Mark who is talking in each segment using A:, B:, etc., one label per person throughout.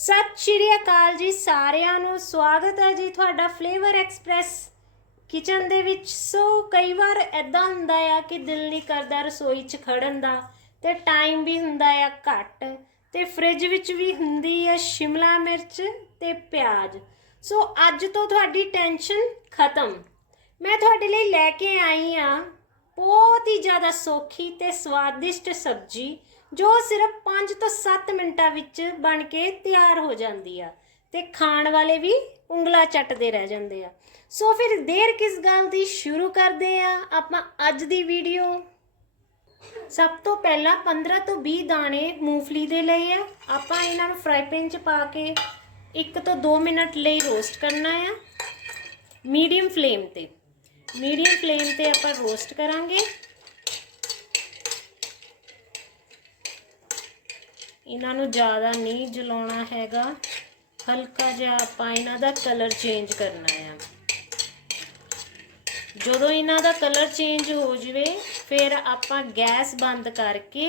A: ਸਤਿ ਸ਼੍ਰੀ ਅਕਾਲ ਜੀ ਸਾਰਿਆਂ ਨੂੰ, ਸਵਾਗਤ ਹੈ ਜੀ ਤੁਹਾਡਾ ਫਲੇਵਰ ਐਕਸਪ੍ਰੈਸ ਕਿਚਨ ਦੇ ਵਿੱਚ। ਸੋ ਕਈ ਵਾਰ ਐਦਾਂ ਹੁੰਦਾ ਆ ਕਿ ਦਿਲ ਨਹੀਂ ਕਰਦਾ ਰਸੋਈ 'ਚ ਖੜਨ ਦਾ ਤੇ ਟਾਈਮ ਵੀ ਹੁੰਦਾ ਆ ਘੱਟ ਤੇ ਫ੍ਰਿਜ ਵਿੱਚ ਵੀ ਹੁੰਦੀ ਆ ਸ਼ਿਮਲਾ ਮਿਰਚ ਤੇ ਪਿਆਜ਼। ਸੋ ਅੱਜ ਤੋਂ ਤੁਹਾਡੀ ਟੈਨਸ਼ਨ ਖਤਮ। ਮੈਂ ਤੁਹਾਡੇ ਲਈ ਲੈ ਕੇ ਆਈ ਆ ਬਹੁਤ ਹੀ ਜ਼ਿਆਦਾ ਸੌਖੀ ਤੇ ਸਵਾਦਿਸ਼ਟ ਸਬਜ਼ੀ ਜੋ ਸਿਰਫ 5 ਤੋਂ 7 ਮਿੰਟਾਂ ਵਿੱਚ ਬਣ ਕੇ ਤਿਆਰ ਹੋ ਜਾਂਦੀ ਆ ਤੇ ਖਾਣ ਵਾਲੇ ਵੀ ਉਂਗਲਾ ਚੱਟਦੇ ਰਹਿ ਜਾਂਦੇ ਆ। ਸੋ ਫਿਰ ਦੇਰ ਕਿਸ ਗੱਲ ਦੀ ਸ਼ੁਰੂ ਕਰਦੇ ਆ? ਆਪਾਂ ਅੱਜ ਦੀ ਵੀਡੀਓ। ਸਭ ਤੋਂ ਪਹਿਲਾਂ 15 ਤੋਂ 20 ਦਾਣੇ ਮੂੰਗਫਲੀ ਦੇ ਲਏ ਆ। ਆਪਾਂ ਇਹਨਾਂ ਨੂੰ ਫਰਾਈ ਪੈਨ 'ਚ ਪਾ ਕੇ 1 ਤੋਂ 2 ਮਿੰਟ ਲਈ ਰੋਸਟ ਕਰਨਾ ਆ। ਮੀਡੀਅਮ ਫਲੇਮ ਤੇ। ਮੀਡੀਅਮ ਫਲੇਮ ਤੇ ਆਪਾਂ ਰੋਸਟ ਕਰਾਂਗੇ। ਇਹਨਾਂ ਨੂੰ ਜ਼ਿਆਦਾ ਨਹੀਂ ਜਲਾਉਣਾ ਹੈਗਾ। ਹਲਕਾ ਜਿਹਾ ਆਪਾਂ ਇਹਨਾਂ ਦਾ ਕਲਰ ਚੇਂਜ ਕਰਨਾ ਆ। ਜਦੋਂ ਇਹਨਾਂ ਦਾ ਕਲਰ ਚੇਂਜ ਹੋ ਜਵੇ, ਫਿਰ ਆਪਾਂ ਗੈਸ ਬੰਦ ਕਰਕੇ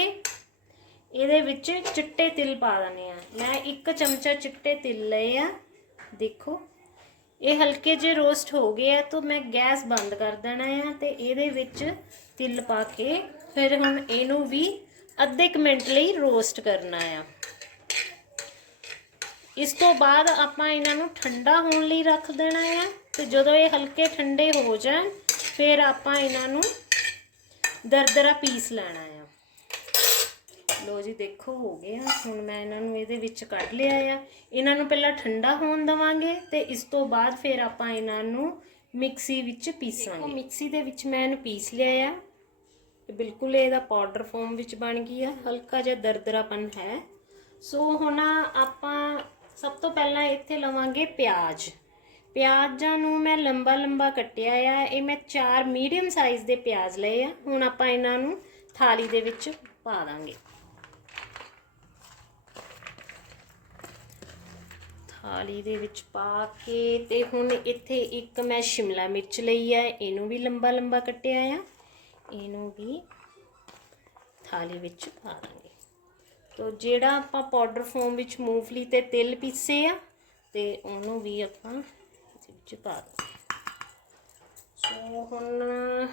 A: ਇਹਦੇ ਵਿੱਚ ਚਿੱਟੇ ਤਿਲ ਪਾ ਦਨੇ ਆ। ਮੈਂ ਇੱਕ ਚਮਚਾ ਚਿੱਟੇ ਤਿਲ ਲਏ ਆ। ਦੇਖੋ, ਇਹ ਹਲਕੇ ਜੇ ਰੋਸਟ ਹੋ ਗਏ ਆ ਤਾਂ ਮੈਂ ਗੈਸ ਬੰਦ ਕਰ ਦੇਣਾ ਆ ਤੇ ਇਹਦੇ ਵਿੱਚ ਤਿਲ ਪਾ ਕੇ ਫਿਰ ਹੁਣ ਇਹਨੂੰ ਵੀ ਅੱਧੇ ਕੁ ਮਿੰਟ ਲਈ ਰੋਸਟ ਕਰਨਾ ਆ। ਇਸ ਤੋਂ ਬਾਅਦ ਆਪਾਂ ਇਹਨਾਂ ਨੂੰ ਠੰਡਾ ਹੋਣ ਲਈ ਰੱਖ ਦੇਣਾ ਆ ਤੇ ਜਦੋਂ ਇਹ ਹਲਕੇ ਠੰਡੇ ਹੋ ਜਾਣ, ਫਿਰ ਆਪਾਂ ਇਹਨਾਂ ਨੂੰ ਦਰਦਰਾ ਪੀਸ ਲੈਣਾ ਆ। ਲੋ ਜੀ, ਦੇਖੋ ਹੋ ਗਿਆ ਹੁਣ ਮੈਂ ਇਹਨਾਂ ਨੂੰ ਇਹਦੇ ਵਿੱਚ ਕੱਢ ਲਿਆ ਆ। ਇਹਨਾਂ ਨੂੰ ਪਹਿਲਾਂ ਠੰਡਾ ਹੋਣ ਦਵਾਂਗੇ ਤੇ ਇਸ ਤੋਂ ਬਾਅਦ ਫਿਰ ਆਪਾਂ ਇਹਨਾਂ ਨੂੰ ਮਿਕਸੀ ਵਿੱਚ ਪੀਸਾਂਗੇ। ਮਿਕਸੀ ਦੇ ਵਿੱਚ ਮੈਂ ਇਹਨੂੰ ਪੀਸ ਲਿਆ ਆ। ਤੇ ਬਿਲਕੁਲ ਇਹਦਾ ਪਾਊਡਰ ਫਾਰਮ ਵਿੱਚ ਬਣ ਗਈ ਆ, ਹਲਕਾ ਜਿਹਾ ਦਰਦਰਾਪਨ ਹੈ। ਸੋ ਹੁਣ ਆਪਾਂ ਸਭ ਤੋਂ ਪਹਿਲਾਂ ਇੱਥੇ ਲਵਾਂਗੇ ਪਿਆਜ਼। ਪਿਆਜ਼ਾਂ ਨੂੰ ਮੈਂ ਲੰਬਾ ਲੰਬਾ ਕੱਟਿਆ ਆ, ਇਹ ਮੈਂ 4 ਮੀਡੀਅਮ ਸਾਈਜ਼ ਦੇ ਪਿਆਜ਼ ਲਏ ਆ। ਹੁਣ ਆਪਾਂ ਇਹਨਾਂ ਨੂੰ ਥਾਲੀ ਦੇ ਵਿੱਚ ਪਾ ਦਾਂਗੇ। ਥਾਲੀ ਦੇ ਵਿੱਚ ਪਾ ਕੇ ਤੇ ਹੁਣ ਇੱਥੇ ਇੱਕ ਮੈਂ ਸ਼ਿਮਲਾ ਮਿਰਚ ਲਈ ਆ, ਇਹਨੂੰ ਵੀ ਲੰਬਾ ਲੰਬਾ ਕੱਟਿਆ ਆ। ਇਹਨੂੰ ਵੀ ਥਾਲੀ ਵਿੱਚ ਪਾ ਦਾਂਗੇ। ਤੋ ਜਿਹੜਾ ਆਪਾਂ ਪਾਊਡਰ ਫੋਮ ਵਿੱਚ ਮੂੰਗਫਲੀ ਤੇ ਤਿਲ ਪੀਸੇ ਆ, ਤੇ ਉਹਨੂੰ ਵੀ ਆਪਾਂ ਇਹਦੇ ਵਿੱਚ ਪਾ ਦਾਂਗੇ। ਸੋ ਹੁਣ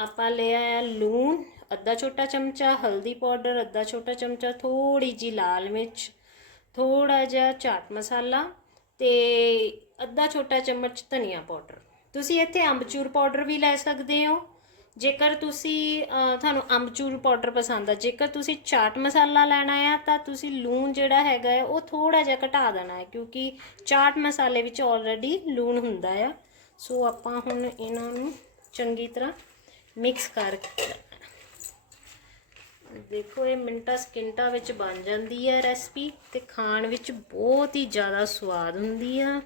A: ਆਪਾਂ ਲਿਆ ਆ ਲੂਣ, ਅੱਧਾ ਛੋਟਾ ਚਮਚਾ ਹਲਦੀ ਪਾਊਡਰ ਅੱਧਾ ਛੋਟਾ ਚਮਚਾ ਥੋੜੀ ਜੀ ਲਾਲ ਮਿਰਚ ਥੋੜਾ ਜਿਹਾ ਚਾਟ ਮਸਾਲਾ ਤੇ ਅੱਧਾ ਛੋਟਾ ਚਮਚ ਧਨੀਆ ਪਾਊਡਰ ਤੁਸੀਂ ਇੱਥੇ ਅੰਬਚੂਰ ਪਾਊਡਰ ਵੀ ਲੈ ਸਕਦੇ ਹੋ। ਜੇਕਰ ਤੁਸੀਂ ਤੁਹਾਨੂੰ ਅੰਬਚੂਰ ਪਾਊਡਰ ਪਸੰਦ ਆ, ਜੇਕਰ ਤੁਸੀਂ ਚਾਟ ਮਸਾਲਾ ਲੈਣਾ ਆ, ਤਾਂ ਤੁਸੀਂ ਲੂਣ ਜਿਹੜਾ ਹੈਗਾ ਹੈ ਉਹ ਥੋੜਾ ਜਿਹਾ ਘਟਾ ਦੇਣਾ ਹੈ, ਕਿਉਂਕਿ ਚਾਟ ਮਸਾਲੇ ਵਿੱਚ ਆਲਰੇਡੀ ਲੂਣ ਹੁੰਦਾ ਆ। ਸੋ ਆਪਾਂ ਹੁਣ ਇਹਨਾਂ ਨੂੰ ਚੰਗੀ ਤਰ੍ਹਾਂ ਮਿਕਸ ਕਰਕੇ ਦੇਖੋ, ਇਹ ਮਿੰਟਾਂ ਸਕਿੰਟਾਂ ਵਿੱਚ ਬਣ ਜਾਂਦੀ ਹੈ ਰੈਸਪੀ ਤੇ ਖਾਣ ਵਿੱਚ ਬਹੁਤ ਹੀ ਜ਼ਿਆਦਾ ਸਵਾਦ ਹੁੰਦੀ ਆ।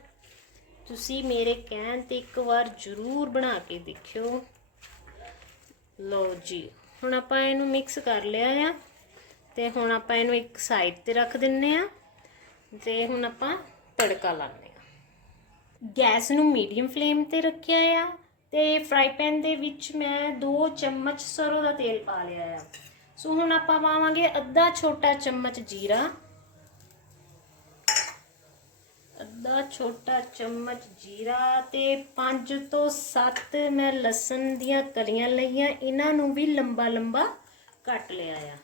A: ਤੁਸੀਂ ਮੇਰੇ ਕਹਿਣ ਤੇ ਇੱਕ ਵਾਰ ਜ਼ਰੂਰ ਬਣਾ ਕੇ ਦੇਖਿਓ। ਲਓ ਜੀ, ਹੁਣ ਆਪਾਂ ਇਹਨੂੰ ਮਿਕਸ ਕਰ ਲਿਆ ਆ ਤੇ ਹੁਣ ਆਪਾਂ ਇਹਨੂੰ ਇੱਕ ਸਾਈਡ ਤੇ ਰੱਖ ਦਿੰਨੇ ਆ ਤੇ ਹੁਣ ਆਪਾਂ ਤੜਕਾ ਲਾਉਂਦੇ ਆ। ਗੈਸ ਨੂੰ ਮੀਡੀਅਮ ਫਲੇਮ ਤੇ ਰੱਖਿਆ ਆ ਤੇ ਫਰਾਈ ਪੈਨ ਦੇ ਵਿੱਚ ਮੈਂ 2 ਚਮਚ ਸਰੋਂ ਦਾ ਤੇਲ ਪਾ ਲਿਆ ਆ। ਸੋ ਹੁਣ ਆਪਾਂ ਪਾਵਾਂਗੇ ਅੱਧਾ ਛੋਟਾ ਚਮਚ ਜੀਰਾ। ਅੱਧਾ ਛੋਟਾ ਚਮਚ ਜੀਰਾ ਤੇ 5 ਤੋਂ 7 ਮੈਂ ਲਸਣ ਦੀਆਂ ਕਲੀਆਂ ਲਈਆਂ। ਇਹਨਾਂ ਨੂੰ ਵੀ ਲੰਬਾ ਲੰਬਾ ਕੱਟ ਲਿਆ ਆ।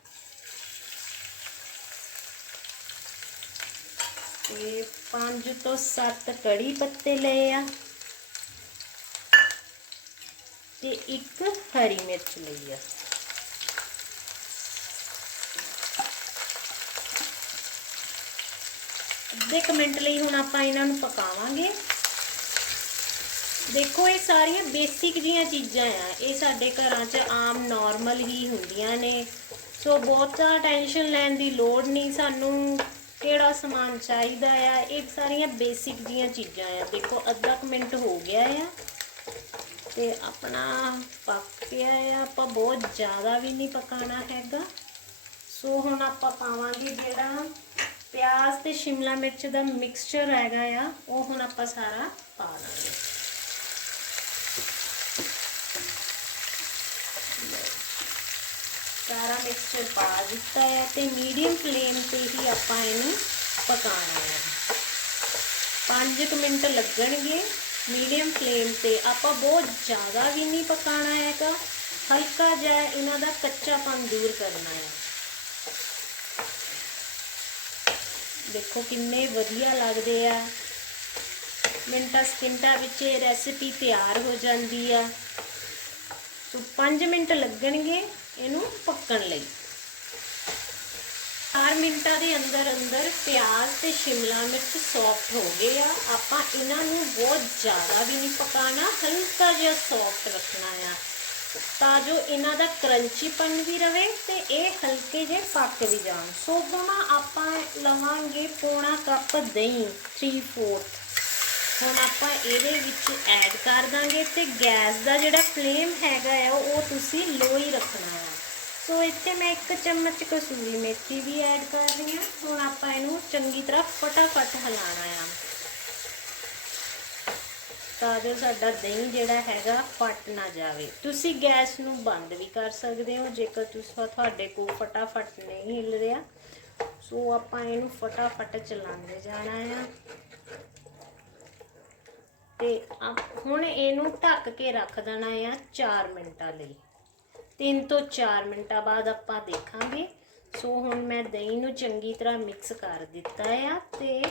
A: ਤੇ 5 ਤੋਂ 7 ਕੜੀ ਪੱਤੇ ਲਏ ਆ। ਤੇ ਇੱਕ ਹਰੀ ਮਿਰਚ ਲਈ ਆ। ਅੱਧੇ ਕੁ ਮਿੰਟ ਲਈ ਹੁਣ ਆਪਾਂ ਇਹਨਾਂ ਨੂੰ ਪਕਾਵਾਂਗੇ। ਦੇਖੋ, ਇਹ ਸਾਰੀਆਂ ਬੇਸਿਕ ਜੀਆਂ ਚੀਜ਼ਾਂ ਆ। ਇਹ ਸਾਡੇ ਘਰਾਂ 'ਚ ਆਮ ਨਾਰਮਲ ਹੀ ਹੁੰਦੀਆਂ ਨੇ। ਸੋ ਬਹੁਤਾ ਟੈਨਸ਼ਨ ਲੈਣ ਦੀ ਲੋੜ ਨਹੀਂ। ਸਾਨੂੰ ਕਿਹੜਾ ਸਮਾਨ ਚਾਹੀਦਾ ਆ? ਇਹ ਸਾਰੀਆਂ ਬੇਸਿਕ ਜੀਆਂ ਚੀਜ਼ਾਂ ਆ। ਦੇਖੋ, ਅੱਧਾ ਕੁ ਮਿੰਟ ਹੋ ਗਿਆ ਆ। ਤੇ ਆਪਣਾ ਪੱਕ ਗਿਆ ਆ। ਆਪਾਂ ਬਹੁਤ ਜ਼ਿਆਦਾ ਵੀ ਨਹੀਂ ਪਕਾਣਾ ਹੈਗਾ। ਸੋ ਹੁਣ ਆਪਾਂ ਪਾਵਾਂਗੇ ਜਿਹੜਾ ਪਿਆਜ਼ ਤੇ ਸ਼ਿਮਲਾ ਮਿਰਚ ਦਾ ਮਿਕਸਚਰ ਹੈਗਾ ਆ, ਉਹ ਹੁਣ ਆਪਾਂ ਸਾਰਾ ਪਾ ਦਾਂਗੇ ਸਾਰਾ ਮਿਕਸਚਰ ਪਾ ਦਿੱਤਾ ਹੈ ਤੇ ਮੀਡੀਅਮ ਫਲੇਮ ਤੇ ਹੀ ਆਪਾਂ ਇਹਨੂੰ ਪਕਾਉਣਾ ਹੈ। 5 ਮਿੰਟ ਲੱਗਣਗੇ ਮੀਡੀਅਮ ਫਲੇਮ ਤੇ। ਆਪਾਂ ਬਹੁਤ ਜ਼ਿਆਦਾ ਵੀ ਨਹੀਂ ਪਕਾਉਣਾ ਹੈਗਾ। ਹਲਕਾ ਜਿਹਾ ਇਹਨਾਂ ਦਾ ਕੱਚਾਪਨ ਦੂਰ ਕਰਨਾ ਹੈ। ਦੇਖੋ ਕਿੰਨੇ ਵਧੀਆ ਲੱਗਦੇ ਆ। ਮਿੰਟਾਂ ਸਕਿੰਟਾਂ ਵਿੱਚ ਇਹ ਰੈਸਿਪੀ ਤਿਆਰ ਹੋ ਜਾਂਦੀ ਆ। ਸੋ 5 ਮਿੰਟ ਲੱਗਣਗੇ ਇਹਨੂੰ ਪੱਕਣ ਲਈ। 4 ਮਿੰਟਾਂ ਦੇ ਅੰਦਰ ਅੰਦਰ ਪਿਆਜ਼ ਤੇ ਸ਼ਿਮਲਾ ਮਿਰਚ ਸੌਫਟ ਹੋ ਗਏ ਆ। ਆਪਾਂ ਇਹਨਾਂ ਨੂੰ ਬਹੁਤ ਜ਼ਿਆਦਾ ਵੀ ਨਹੀਂ ਪਕਾਣਾ ਹਲਕਾ ਜਿਹਾ ਸੌਫਟ ਰੱਖਣਾ ਆ। ਤਾਂ ਜੋ ਇਹਨਾਂ ਦਾ ਕਰੰਚੀਪਨ ਵੀ ਰਵੇ ਤੇ ਇਹ ਹਲਕੇ ਜਿਹੇ ਪੱਕ ਵੀ ਜਾਣ। ਸੋ ਹੁਣ ਆਪਾਂ ਲਵਾਂਗੇ ਪੌਣਾ ਕੱਪ ਦਹੀਂ 3/4 ਹੁਣ ਆਪਾਂ ਇਹਦੇ ਵਿੱਚ ਐਡ ਕਰ ਦਾਂਗੇ ਤੇ ਗੈਸ ਦਾ ਜਿਹੜਾ ਫਲੇਮ ਹੈਗਾ ਆ, ਉਹ ਤੁਸੀਂ ਲੋ ਹੀ ਰੱਖਣਾ ਆ। ਸੋ ਇੱਥੇ ਮੈਂ ਇੱਕ ਚਮਚ ਕਸੂਰੀ ਮੇਥੀ ਵੀ ਐਡ ਕਰ ਰਹੀ ਹਾਂ। ਹੁਣ ਆਪਾਂ ਇਹਨੂੰ ਚੰਗੀ ਤਰ੍ਹਾਂ ਫਟਾਫਟ ਹਿਲਾਣਾ ਆ। ਤਾਂ ਜੋ ਸਾਡਾ ਦਹੀਂ ਜਿਹੜਾ ਹੈਗਾ ਫਟ ਨਾ ਜਾਵੇ। ਤੁਸੀਂ ਗੈਸ ਨੂੰ ਬੰਦ ਵੀ ਕਰ ਸਕਦੇ ਹੋ, ਜੇਕਰ ਤੁਸੀਂ, ਤੁਹਾਡੇ ਕੋਲ ਫਟਾਫਟ ਨਹੀਂ ਹਿੱਲ ਰਿਹਾ, ਸੋ ਆਪਾਂ ਇਹਨੂੰ ਫਟਾਫਟ ਚਲਾਉਂਦੇ ਜਾਣਾ ਆ। ਤੇ ਹੁਣ ਇਹਨੂੰ ਢੱਕ ਕੇ ਰੱਖ ਦੇਣਾ ਆ 4 ਮਿੰਟਾਂ ਲਈ। 3 ਤੋਂ 4 ਮਿੰਟਾਂ ਬਾਅਦ ਆਪਾਂ ਦੇਖਾਂਗੇ। ਸੋ ਹੁਣ ਮੈਂ ਦਹੀਂ ਨੂੰ ਚੰਗੀ ਤਰ੍ਹਾਂ ਮਿਕਸ ਕਰ ਦਿੱਤਾ ਆ ਤੇ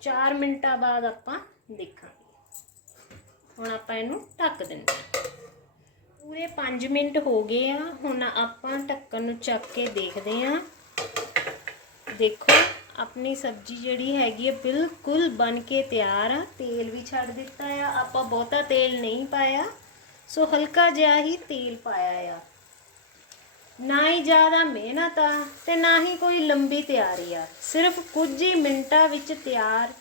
A: 4 ਮਿੰਟਾਂ ਬਾਅਦ ਆਪਾਂ ਦੇਖਾਂਗੇ। ਹੁਣ ਆਪਾਂ ਇਹਨੂੰ ਢੱਕ ਦਿੰਦੇ ਹਾਂ। ਪੂਰੇ 5 ਮਿੰਟ ਹੋ ਗਏ ਆ, ਹੁਣ ਆਪਾਂ ਢੱਕਣ ਨੂੰ ਚੱਕ ਕੇ ਦੇਖਦੇ ਆ ਦੇਖੋ, ਆਪਣੀ ਸਬਜ਼ੀ ਜਿਹੜੀ ਹੈਗੀ ਹੈ ਬਿਲਕੁਲ ਬਣ ਕੇ ਤਿਆਰ ਆ। ਤੇਲ ਵੀ ਛੱਡ ਦਿੱਤਾ ਆ, ਆਪਾਂ ਬਹੁਤਾ ਤੇਲ ਨਹੀਂ ਪਾਇਆ। ਸੋ ਹਲਕਾ ਜਿਹਾ ਹੀ ਤੇਲ ਪਾਇਆ ਆ। ਨਾ ਹੀ ਜ਼ਿਆਦਾ ਮਿਹਨਤ ਆ ਤੇ ਨਾ ਹੀ ਕੋਈ ਲੰਬੀ ਤਿਆਰੀ ਆ। ਸਿਰਫ ਕੁਝ ਹੀ ਮਿੰਟਾਂ ਵਿੱਚ ਤਿਆਰ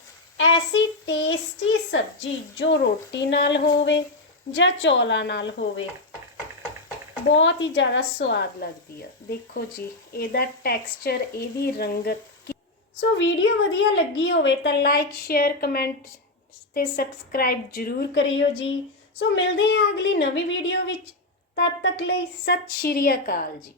A: ਐਸੀ ਟੇਸਟੀ ਸਬਜ਼ੀ ਜੋ ਰੋਟੀ ਨਾਲ ਹੋਵੇ ਜਾਂ ਚੌਲਾਂ ਨਾਲ ਹੋਵੇ। ਬਹੁਤ ਹੀ ਜ਼ਿਆਦਾ ਸਵਾਦ ਲੱਗਦੀ ਆ। ਦੇਖੋ ਜੀ, ਇਹਦਾ ਟੈਕਸਚਰ, ਇਹਦੀ ਰੰਗਤ ਸੋ ਵੀਡੀਓ ਵਧੀਆ ਲੱਗੀ ਹੋਵੇ ਤਾਂ ਲਾਈਕ, ਸ਼ੇਅਰ, ਕਮੈਂਟ ਤੇ ਸਬਸਕ੍ਰਾਈਬ ਜਰੂਰ ਕਰਿਓ ਜੀ। ਸੋ ਮਿਲਦੇ ਹਾਂ ਅਗਲੀ ਨਵੀਂ ਵੀਡੀਓ ਵਿੱਚ। ਤਦ ਤੱਕ ਲਈ ਸਤਿ ਸ਼੍ਰੀ ਅਕਾਲ ਜੀ।